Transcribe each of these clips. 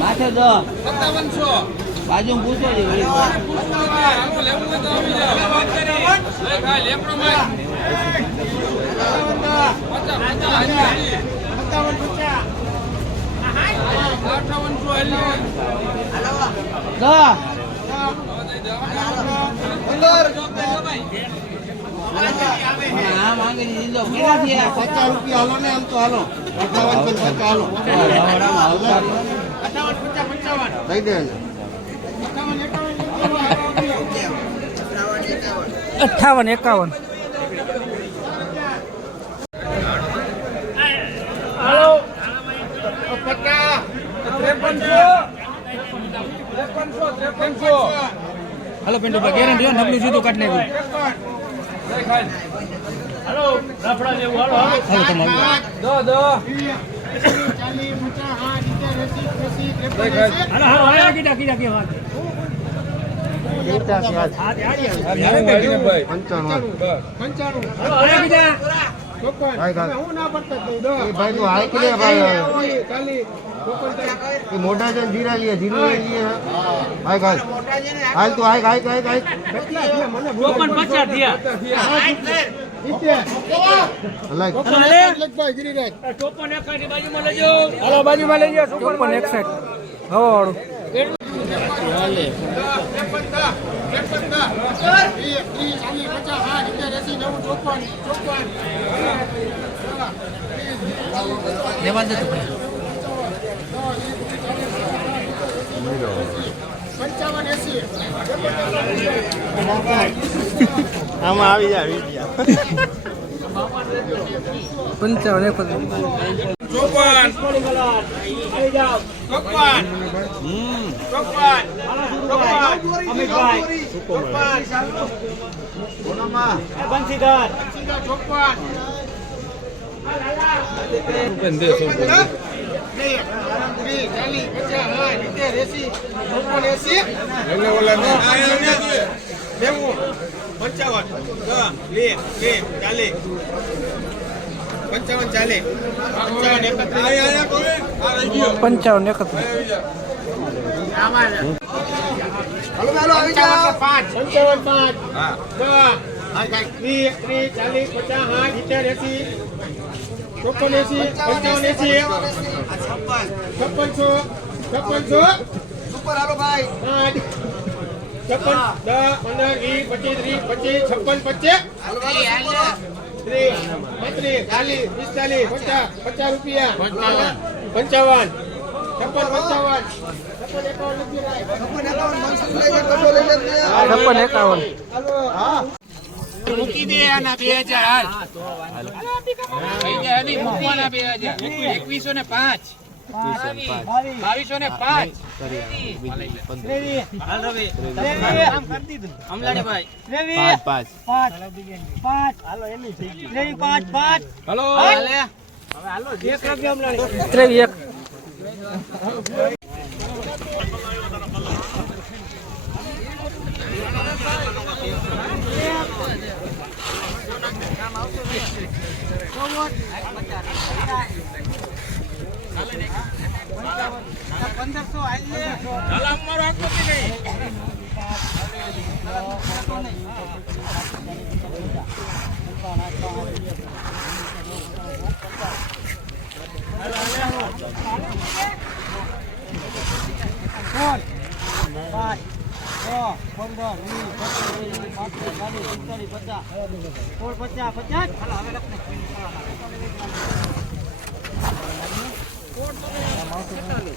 માથે દો બાજુ પૂછો છે દો પચાસ રૂપિયા હાલો. ને એમ તો હાલો અઠાવન પચાસ હાલો દઈ દે અઠાવન એકાવન હલો પિન્ટુ ગેરંટી નબળું સીધું કાઢી નાખ્યું હાલો તમારું. દો દો. હાલો હાલો હાલો કીધા કીધા કીધા ભાઈ પંચાણું. હાલો હાલો કીધા. મોટા છે ધીરા લઈએ ધીરું લઈ લઈએ હાઈ ભાઈ હાલ તું હાઈ હાઈ હાઈ હાઈ ચોપન પચાસ થયા. ચોપન એકસાઠ બાજુમાં લેજો. હાલો બાજુમાં લેજો ચોપન એકસાઠ. હવાળું લેવા દે આમાં આવી જાય પંચાવન એક ચોપન ચોપન ચોપન એટલે ઓલા પંચાવન લે લે ચાલી પંચાવન ચાલી. પંચાવન એકત્રીસ. પંચાવન એકત્રીસ. પંચાવન પાંચ. વીસ ત્રીસ ચાલીસ પચાસ સાઠ સિત્તેર એસી. ચોપન એસી. પંચાવન એસી. છપ્પનસો છપ્પનસો આઠ છપ્પન. દસ પંદર વીસ પચીસ ત્રીસ પચીસ છપ્પન પચીસ. ત્રીસ પાંત્રીસ ચાલીસ પિસ્તાલીસ પચાસ પચાસ રૂપિયા. પંચાવન. છપ્પન પંચાવન. છપ્પન એકાવન મૂકી દે આના બે હજાર. એકવીસો ને ગયા હલી મૂકવાના બે હજાર એકવીસો ને પાંચ બાવીસો ને પાંચ. હલો ત્રેવીસ એક કોડ છેતાલીસ કોડ એકતાલીસ પચીસ પચાસ પિચોતેર પંદરસો પંદરસો ને પાંચ દસ પિસ્તાલીસ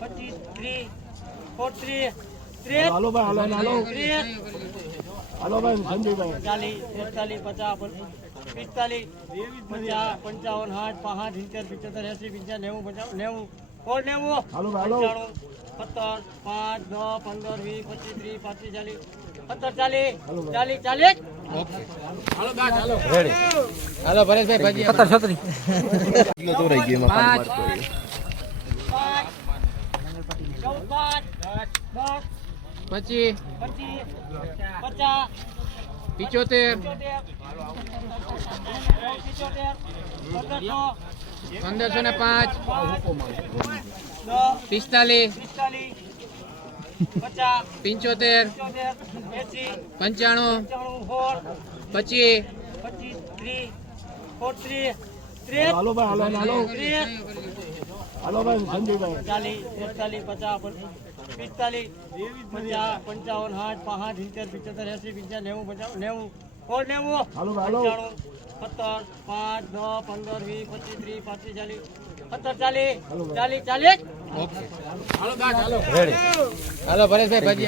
પચીસ ત્રીસ પોત્રીસ ત્રીસ હાલો ભાઈ હાલો હાલો. ત્રીસ. હાલો ભાઈ સંજયભાઈ ચાલીસ એકતાલીસ પચાસ પિસ્તાલીસ પચાસ પંચાવન સાઠ પાંચ સિત્તેર પિત્તોતેર એસી પંચાવન નેવું પંચાવન નેવું. સોળ નેવું. પંચાણું સત્તર પાંચ દસ પંદર વીસ પચીસ ત્રીસ પાંત્રીસ ચાલીસ સત્તર ચાલીસ. ચાલીસ ચાલીસ. હાલો ભરેશભાઈ પાંચ દસ પચીસ પચીસ પિચોતેર પંદરસો ને પાંચ પિસ્તાલીસ પંચોતેર પંચાણું પંચાણું સોળ પચીસ પચીસ ત્રીસ પોત્રીસ ત્રીસ ત્રીસ ચાલીસ એકતાલીસ પચાસ પિસ્તાલીસ પચાસ પંચાવન સાઠ પાંચ સિત્તેર પિત્તોતેર એસી પંચાવન નેવું. પચાસ નેવું. સોળ નેવું પંચાણું સત્તર પાંચ દસ પંદર વીસ પચીસ ત્રીસ પાંત્રીસ ચાલીસ સત્તર ચાલીસ. ચાલીસ ચાલીસ. હાલો પરેશભાઈ ભજી